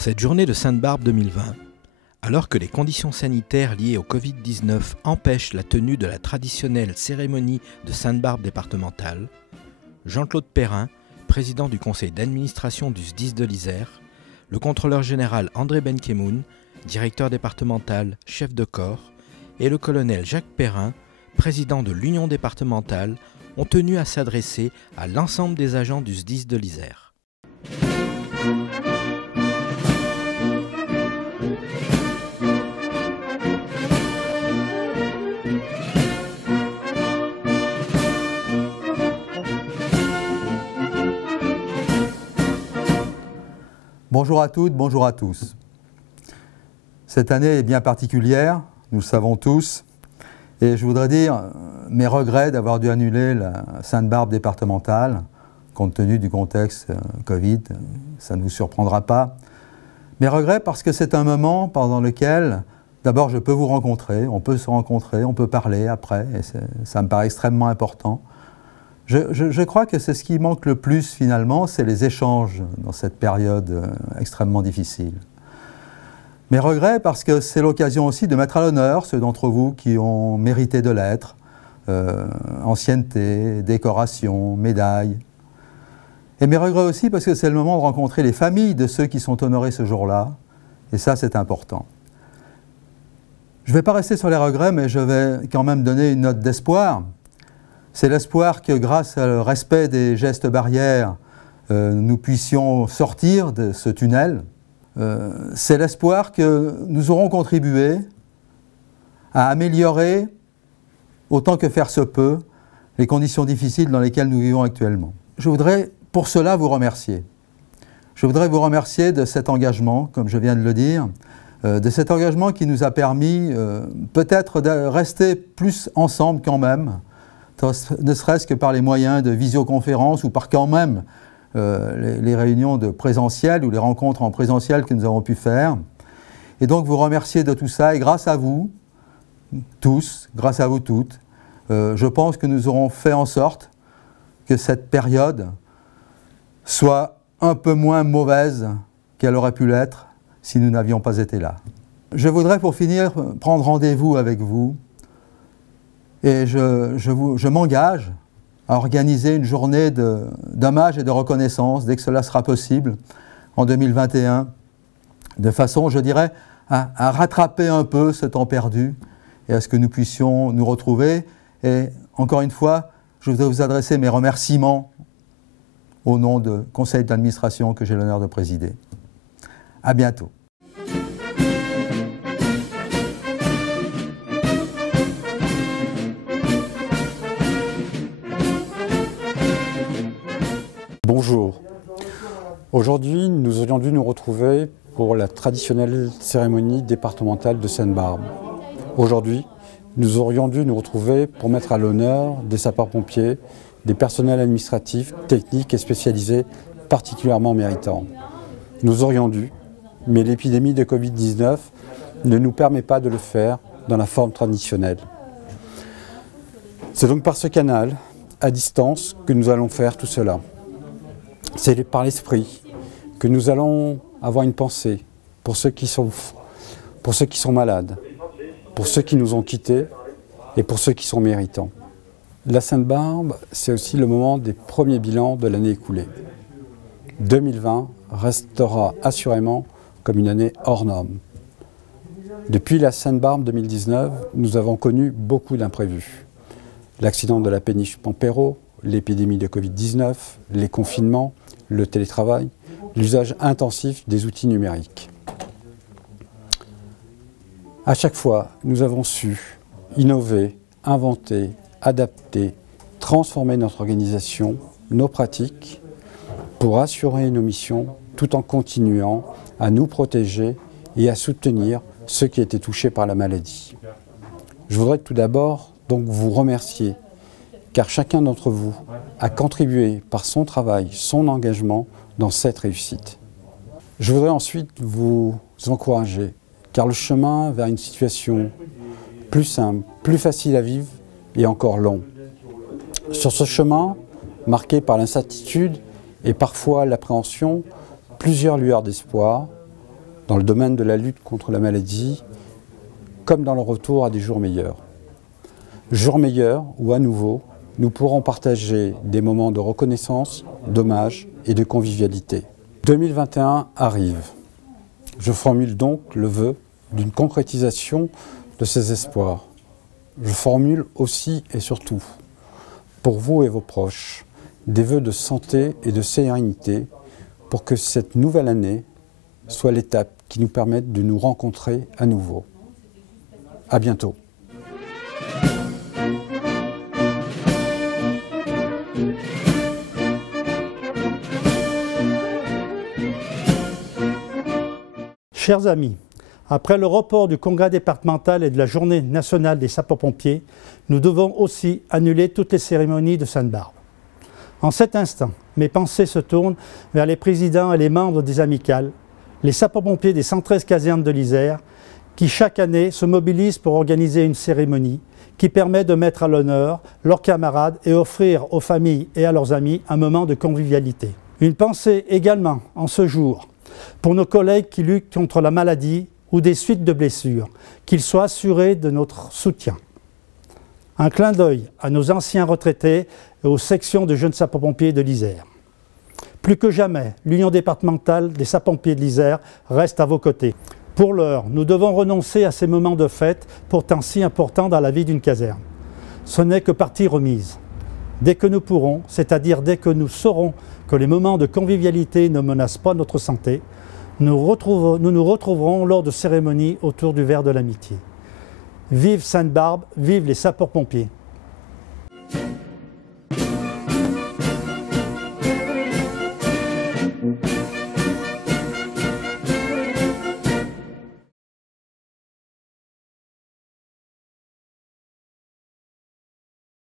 cette journée de Sainte-Barbe 2020, alors que les conditions sanitaires liées au Covid-19 empêchent la tenue de la traditionnelle cérémonie de Sainte-Barbe départementale, Jean-Claude Perrin, président du conseil d'administration du SDIS de l'Isère, le contrôleur général André Benkemoun, directeur départemental, chef de corps, et le colonel Jacques Perrin, président de l'Union départementale, ont tenu à s'adresser à l'ensemble des agents du SDIS de l'Isère. Bonjour à toutes, bonjour à tous. Cette année est bien particulière, nous le savons tous, et je voudrais dire mes regrets d'avoir dû annuler la Sainte-Barbe départementale, compte tenu du contexte Covid, ça ne vous surprendra pas. Mes regrets parce que c'est un moment pendant lequel, d'abord je peux vous rencontrer, on peut se rencontrer, on peut parler après, et ça me paraît extrêmement important. Je crois que c'est ce qui manque le plus finalement, c'est les échanges dans cette période extrêmement difficile. Mes regrets parce que c'est l'occasion aussi de mettre à l'honneur ceux d'entre vous qui ont mérité de l'être, ancienneté, décoration, médaille. Et mes regrets aussi parce que c'est le moment de rencontrer les familles de ceux qui sont honorés ce jour-là, et ça c'est important. Je ne vais pas rester sur les regrets, mais je vais quand même donner une note d'espoir. C'est l'espoir que grâce au respect des gestes barrières, nous puissions sortir de ce tunnel. C'est l'espoir que nous aurons contribué à améliorer, autant que faire se peut, les conditions difficiles dans lesquelles nous vivons actuellement. Je voudrais pour cela vous remercier. Je voudrais vous remercier de cet engagement, comme je viens de le dire, de cet engagement qui nous a permis peut-être de rester plus ensemble quand même, ne serait-ce que par les moyens de visioconférence ou par quand même les réunions de présentiel ou les rencontres en présentiel que nous avons pu faire. Et donc vous remercier de tout ça, et grâce à vous tous, grâce à vous toutes, je pense que nous aurons fait en sorte que cette période soit un peu moins mauvaise qu'elle aurait pu l'être si nous n'avions pas été là. Je voudrais pour finir prendre rendez-vous avec vous. Et je m'engage à organiser une journée d'hommage et de reconnaissance dès que cela sera possible en 2021, de façon, je dirais, à rattraper un peu ce temps perdu et à ce que nous puissions nous retrouver. Et encore une fois, je voudrais vous adresser mes remerciements au nom du conseil d'administration que j'ai l'honneur de présider. À bientôt. Bonjour. Aujourd'hui, nous aurions dû nous retrouver pour la traditionnelle cérémonie départementale de Sainte-Barbe. Aujourd'hui, nous aurions dû nous retrouver pour mettre à l'honneur des sapeurs-pompiers, des personnels administratifs, techniques et spécialisés particulièrement méritants. Nous aurions dû, mais l'épidémie de Covid-19 ne nous permet pas de le faire dans la forme traditionnelle. C'est donc par ce canal, à distance, que nous allons faire tout cela. C'est par l'esprit que nous allons avoir une pensée pour ceux qui souffrent, pour ceux qui sont malades, pour ceux qui nous ont quittés et pour ceux qui sont méritants. La Sainte-Barbe, c'est aussi le moment des premiers bilans de l'année écoulée. 2020 restera assurément comme une année hors norme. Depuis la Sainte-Barbe 2019, nous avons connu beaucoup d'imprévus. L'accident de la péniche Pampero, l'épidémie de Covid-19, les confinements, le télétravail, l'usage intensif des outils numériques. À chaque fois, nous avons su innover, inventer, adapter, transformer notre organisation, nos pratiques, pour assurer nos missions tout en continuant à nous protéger et à soutenir ceux qui étaient touchés par la maladie. Je voudrais tout d'abord donc vous remercier, car chacun d'entre vous a contribué par son travail, son engagement dans cette réussite. Je voudrais ensuite vous encourager, car le chemin vers une situation plus simple, plus facile à vivre est encore long. Sur ce chemin, marqué par l'incertitude et parfois l'appréhension, plusieurs lueurs d'espoir dans le domaine de la lutte contre la maladie, comme dans le retour à des jours meilleurs. Jours meilleurs où, à nouveau, nous pourrons partager des moments de reconnaissance, d'hommage et de convivialité. 2021 arrive. Je formule donc le vœu d'une concrétisation de ces espoirs. Je formule aussi et surtout, pour vous et vos proches, des vœux de santé et de sérénité pour que cette nouvelle année soit l'étape qui nous permette de nous rencontrer à nouveau. À bientôt. Chers amis, après le report du congrès départemental et de la journée nationale des sapeurs-pompiers, nous devons aussi annuler toutes les cérémonies de Sainte-Barbe. En cet instant, mes pensées se tournent vers les présidents et les membres des amicales, les sapeurs-pompiers des 113 casernes de l'Isère, qui chaque année se mobilisent pour organiser une cérémonie qui permet de mettre à l'honneur leurs camarades et offrir aux familles et à leurs amis un moment de convivialité. Une pensée également en ce jour pour nos collègues qui luttent contre la maladie ou des suites de blessures, qu'ils soient assurés de notre soutien. Un clin d'œil à nos anciens retraités et aux sections de jeunes sapeurs-pompiers de l'Isère. Plus que jamais, l'Union départementale des sapeurs-pompiers de l'Isère reste à vos côtés. Pour l'heure, nous devons renoncer à ces moments de fête, pourtant si importants dans la vie d'une caserne. Ce n'est que partie remise. Dès que nous pourrons, c'est-à-dire dès que nous saurons que les moments de convivialité ne menacent pas notre santé, nous nous retrouverons lors de cérémonies autour du verre de l'amitié. Vive Sainte-Barbe, vive les sapeurs-pompiers!